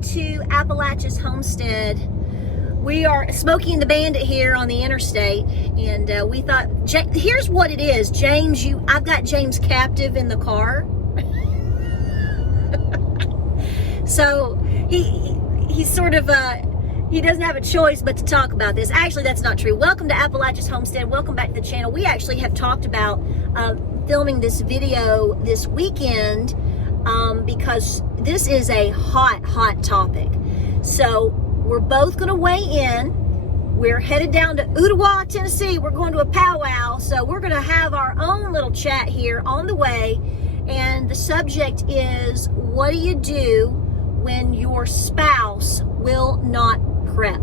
welcome to Appalachia's Homestead. We are Smokey and the Bandit here on the interstate, and we thought, here's what it is, James. I've got James captive in the car, so he's sort of he doesn't have a choice but to talk about this. Actually, that's not true. Welcome to Appalachia's Homestead. Welcome back to the channel. We actually have talked about filming this video this weekend because this is a hot topic. So we're both going to weigh in. We're headed down to Ottawa, Tennessee. We're going to a powwow. So we're going to have our own little chat here on the way. And the subject is, what do you do when your spouse will not prep?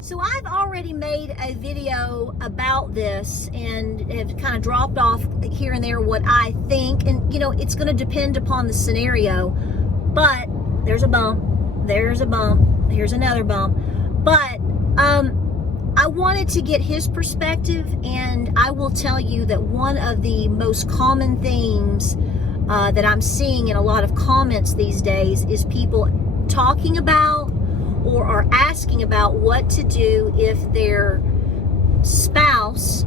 So I've already made a video about this and have kind of dropped off here and there what I think. And, you know, it's going to depend upon the scenario. But there's a bump. There's a bump. Here's another bump. But I wanted to get his perspective. And I will tell you that one of the most common themes that I'm seeing in a lot of comments these days is people talking about or are asking about what to do if their spouse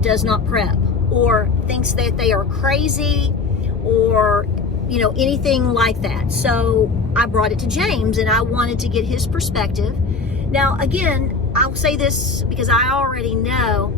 does not prep or thinks that they are crazy or, you know, anything like that. So I brought it to James and I wanted to get his perspective. Now, again, I'll say this because I already know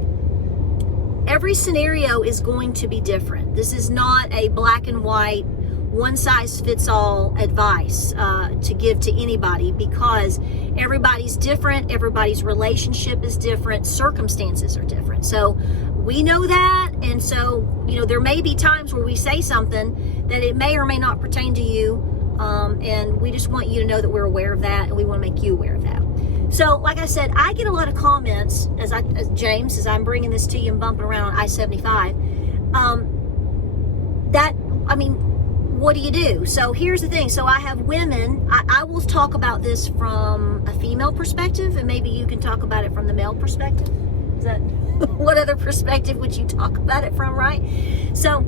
every scenario is going to be different. This is not a black and white, one-size-fits-all advice to give to anybody, because everybody's different, everybody's relationship is different, circumstances are different. So we know that, and so, you know, there may be times where we say something that it may or may not pertain to you, and we just want you to know that we're aware of that, and we want to make you aware of that. So, like I said, I get a lot of comments as James, as I'm bringing this to you and bumping around on I-75, what do you do? So here's the thing. So I have women, I will talk about this from a female perspective, and maybe you can talk about it from the male perspective. Is that, what other perspective would you talk about it from, right? So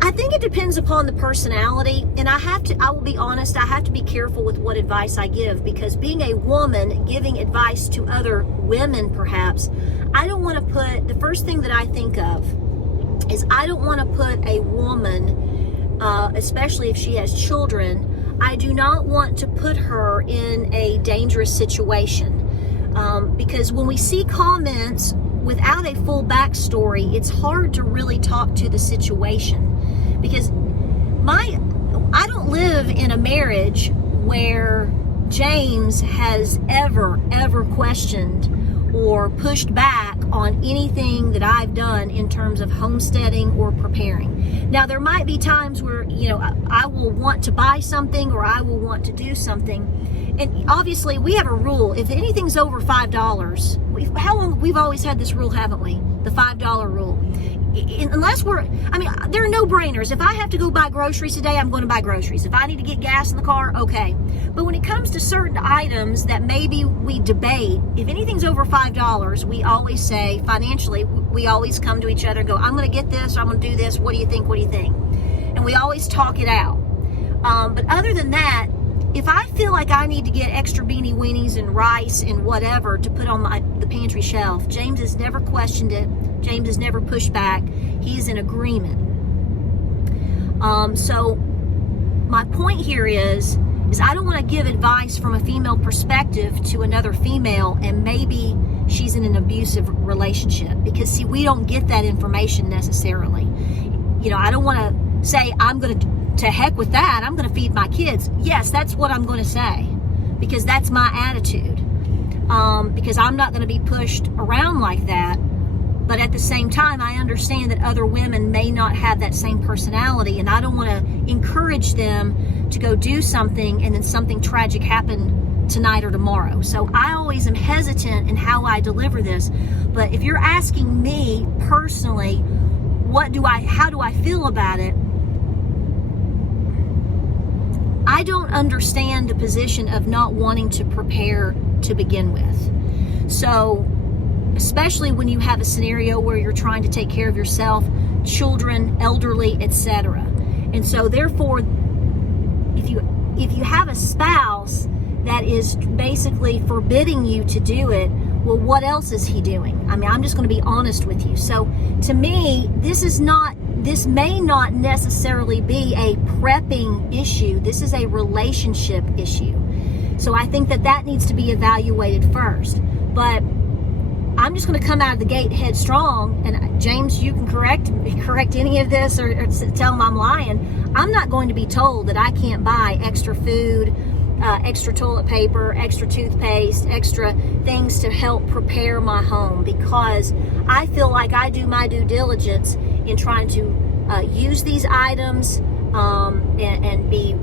I think it depends upon the personality, and I will be honest, I have to be careful with what advice I give, because being a woman giving advice to other women, perhaps, I don't want to put, the first thing that I think of is I don't want to put a woman, especially if she has children, I do not want to put her in a dangerous situation. Because when we see comments without a full backstory, it's hard to really talk to the situation. Because I don't live in a marriage where James has ever questioned or pushed back on anything that I've done in terms of homesteading or preparing. Now, there might be times where, you know, I will want to buy something or I will want to do something. And obviously, we have a rule. If anything's over $5, we've always had this rule, haven't we? The $5 rule. Unless there are no-brainers. If I have to go buy groceries today, I'm going to buy groceries. If I need to get gas in the car, okay. But when it comes to certain items that maybe we debate, if anything's over $5, we always say, financially, we always come to each other and go, I'm going to get this, or I'm going to do this, what do you think, what do you think? And we always talk it out. But other than that, if I feel like I need to get extra beanie weenies and rice and whatever to put on the pantry shelf, James has never questioned it. James has never pushed back. He's in agreement. So my point here is I don't want to give advice from a female perspective to another female and maybe she's in an abusive relationship, because see, we don't get that information necessarily. You know, I don't want to say I'm going to heck with that, I'm going to feed my kids. Yes, that's what I'm going to say, because that's my attitude. Because I'm not going to be pushed around like that. But at the same time, I understand that other women may not have that same personality, and I don't want to encourage them to go do something and then something tragic happen tonight or tomorrow. So I always am hesitant in how I deliver this. But if you're asking me personally, how do I feel about it? I don't understand the position of not wanting to prepare to begin with. So, especially when you have a scenario where you're trying to take care of yourself, children, elderly, etc. And so therefore, if you have a spouse that is basically forbidding you to do it, well, what else is he doing? I mean, I'm just going to be honest with you. So to me, this may not necessarily be a prepping issue. This is a relationship issue. So I think that needs to be evaluated first. But I'm just going to come out of the gate headstrong, and James, you can correct any of this or tell them I'm lying. I'm not going to be told that I can't buy extra food, extra toilet paper, extra toothpaste, extra things to help prepare my home, because I feel like I do my due diligence in trying to use these items and be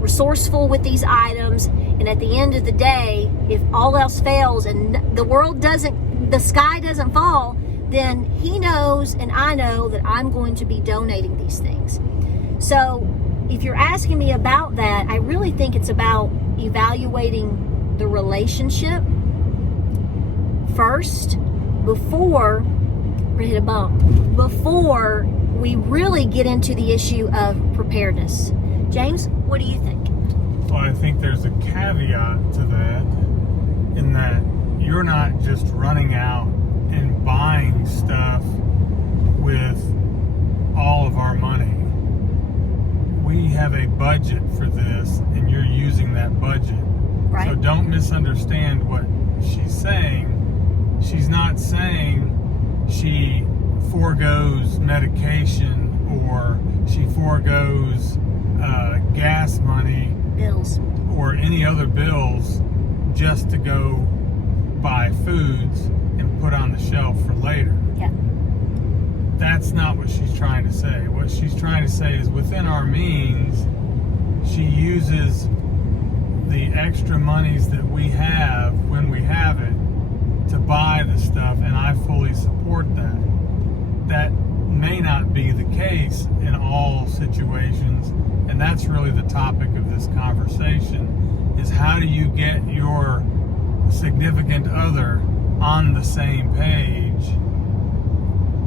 resourceful with these items. And at the end of the day, if all else fails and the sky doesn't fall, then he knows and I know that I'm going to be donating these things. So if you're asking me about that, I really think it's about evaluating the relationship first before we hit a bump, before we really get into the issue of preparedness. James, what do you think? Well, I think there's a caveat to that, in that you're not just running out and buying stuff with all of our money. We have a budget for this, and you're using that budget. Right. So don't misunderstand what she's saying. She's not saying she foregoes medication or she foregoes gas money, bills, or any other bills just to go buy foods and put on the shelf for later. Yeah. That's not what she's trying to say. What she's trying to say is, within our means, she uses the extra monies that we have when we have it to buy the stuff, and I fully support that. That may not be the case in all situations, and that's really the topic of this conversation, is how do you get your significant other on the same page,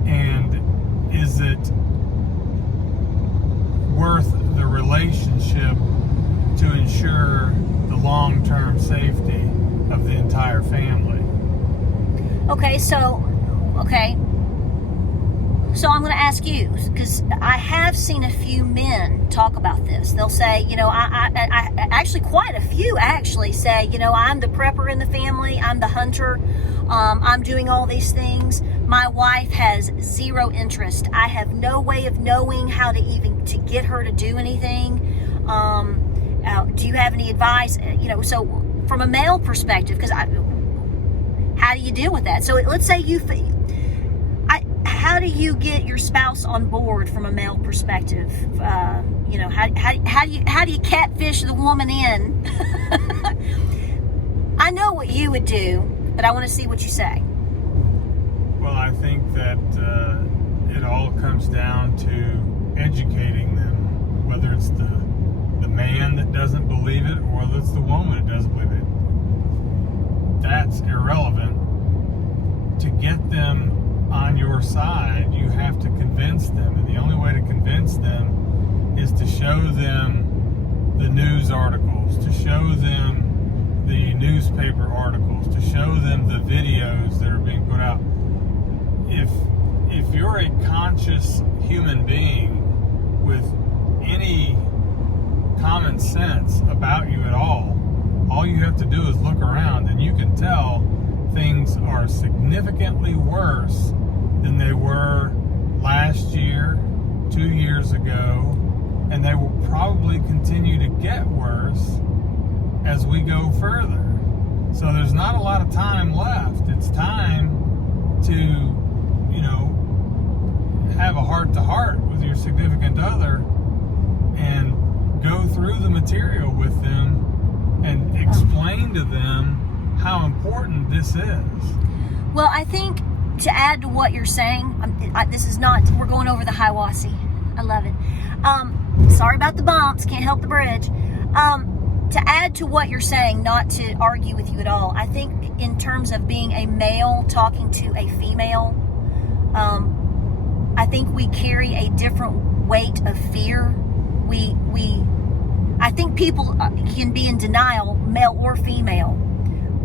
and is it worth the relationship to ensure the long-term safety of the entire family? Okay, so I'm going to ask you, because I have seen a few men talk about this. They'll say, I actually quite a few actually say, I'm the prepper in the family, I'm the hunter, I'm doing all these things. My wife has zero interest. I have no way of knowing how to get her to do anything. Do you have any advice? So from a male perspective, because how do you deal with that? So let's say how do you get your spouse on board from a male perspective? How do you catfish the woman in? I know what you would do, but I want to see what you say. Well, I think that it all comes down to educating them, whether it's the man that doesn't believe it or whether it's the woman that doesn't believe it. That's irrelevant. To get them on your side, you have to convince them, and the only way to convince them is to show them the news articles, to show them the newspaper articles, to show them the videos that are being put out. If you're a conscious human being with any common sense about you at all you have to do is look around, and you can tell things are significantly worse than they were last year, 2 years ago, and they will probably continue to get worse as we go further. So there's not a lot of time left. It's time to, have a heart-to-heart with your significant other and go through the material with them and explain to them how important this is. Well, I think to add to what you're saying, we're going over the Hiawassee. I love it. Sorry about the bumps, can't help the bridge. To add to what you're saying, not to argue with you at all, I think in terms of being a male talking to a female, I think we carry a different weight of fear. We people can be in denial, male or female.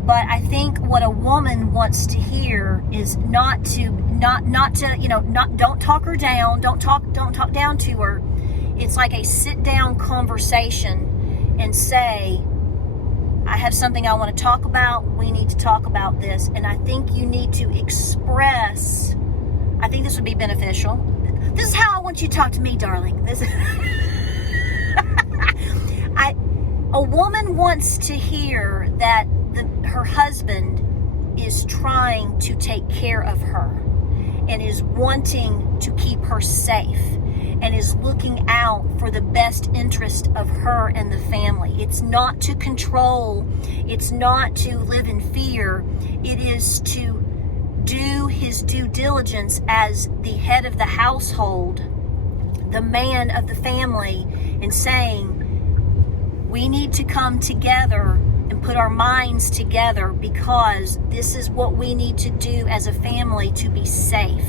But I think what a woman wants to hear is not to, you know, don't talk her down, don't talk down to her. It's like a sit down conversation and say, I have something I want to talk about. We need to talk about this. And I think you need to express, I think this would be beneficial. This is how I want you to talk to me, darling. This a woman wants to hear that her husband is trying to take care of her and is wanting to keep her safe and is looking out for the best interest of her and the family. It's not to control. It's not to live in fear. It is to do his due diligence as the head of the household, the man of the family, and saying, we need to come together and put our minds together because this is what we need to do as a family to be safe.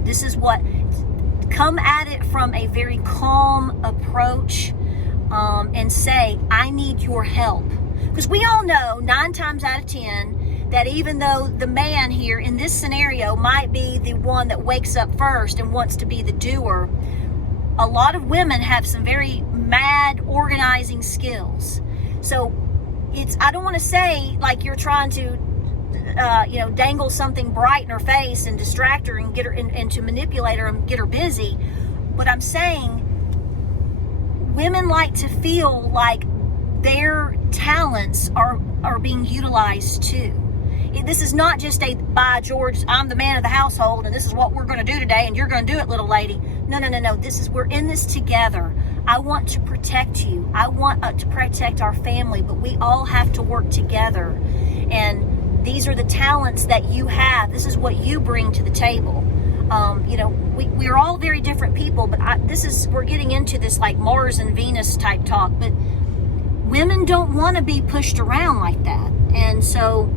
This is what, come at it from a very calm approach, and say, I need your help. Because we all know 9 times out of 10 that even though the man here in this scenario might be the one that wakes up first and wants to be the doer, a lot of women have some very mad organizing skills. So I don't want to say like you're trying to dangle something bright in her face and distract her and get her and to manipulate her and get her busy. But I'm saying women like to feel like their talents are being utilized too. This is not just a, by George, I'm the man of the household and this is what we're going to do today and you're going to do it, little lady. No. We're in this together. I want to protect you. I want to protect our family, but we all have to work together. And these are the talents that you have. This is what you bring to the table. We're all very different people, but we're getting into this like Mars and Venus type talk, but women don't want to be pushed around like that. And so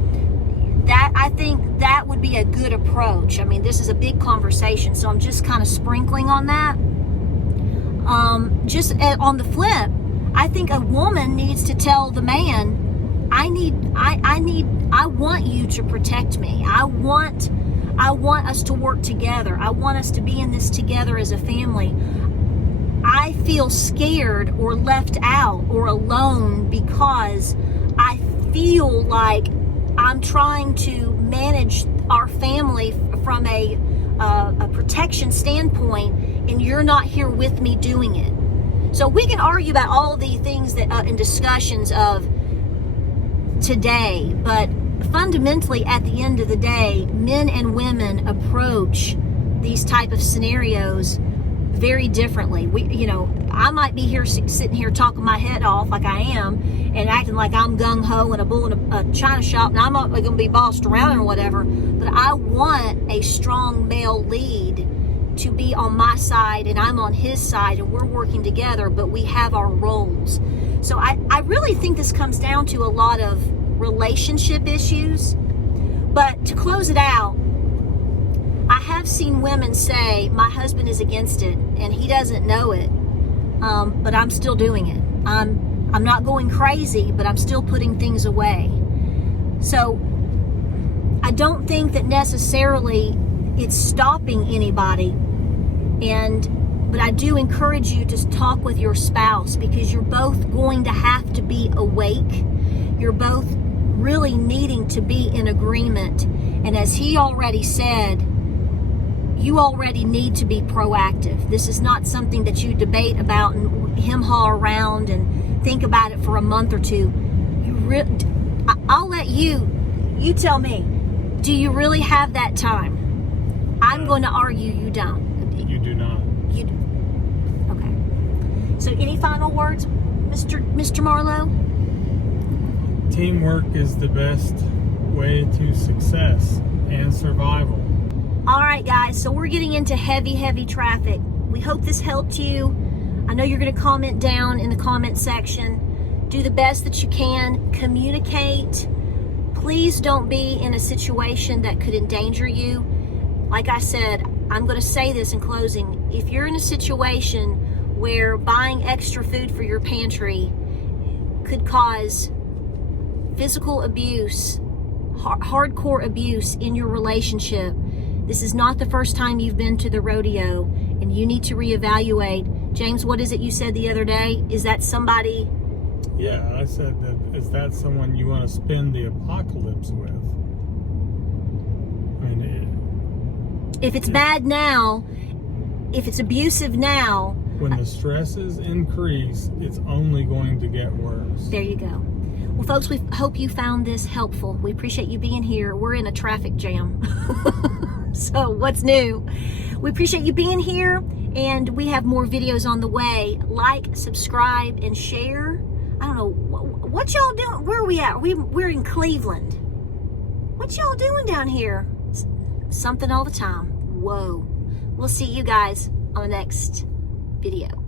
that, I think that would be a good approach. I mean, this is a big conversation, so I'm just kind of sprinkling on that. Just on the flip, I think a woman needs to tell the man, I want you to protect me. I want us to work together. I want us to be in this together as a family. I feel scared or left out or alone because I feel like I'm trying to manage our family from a protection standpoint, and you're not here with me doing it. So we can argue about all the things that in discussions of today, but fundamentally at the end of the day, men and women approach these type of scenarios very differently. I might be here sitting here talking my head off like I am and acting like I'm gung-ho and a bull in a china shop and I'm not going to be bossed around or whatever, but I want a strong male lead to be on my side and I'm on his side and we're working together, but we have our roles. So I really think this comes down to a lot of relationship issues. But to close it out, I have seen women say, my husband is against it and he doesn't know it, but I'm still doing it. I'm not going crazy, but I'm still putting things away. So I don't think that necessarily it's stopping anybody. But I do encourage you to talk with your spouse because you're both going to have to be awake. You're both really needing to be in agreement. And as he already said, you already need to be proactive. This is not something that you debate about and hem-haw around and think about it for a month or two. I'll let you tell me, do you really have that time? I'm going to argue you don't. You do not. You do. Okay. So any final words, Mr. Marlowe? Teamwork is the best way to success and survival. All right, guys, so we're getting into heavy traffic. We hope this helped you. I know you're going to comment down in the comment section. Do the best that you can. Communicate. Please don't be in a situation that could endanger you. Like I said, I'm going to say this in closing. If you're in a situation where buying extra food for your pantry could cause physical abuse, hardcore abuse in your relationship. This is not the first time you've been to the rodeo, and you need to reevaluate. James, what is it you said the other day? Is that somebody? Yeah, I said that. Is that someone you want to spend the apocalypse with? I mean, if it's bad now, if it's abusive now, when the stresses increase, it's only going to get worse. There you go. Well, folks, we hope you found this helpful. We appreciate you being here. We're in a traffic jam. So what's new? We appreciate you being here, and we have more videos on the way. Like, subscribe, and share. I don't know, what y'all doing? Where are we at? We're in Cleveland. What y'all doing down here? Something all the time. Whoa. We'll see you guys on the next video.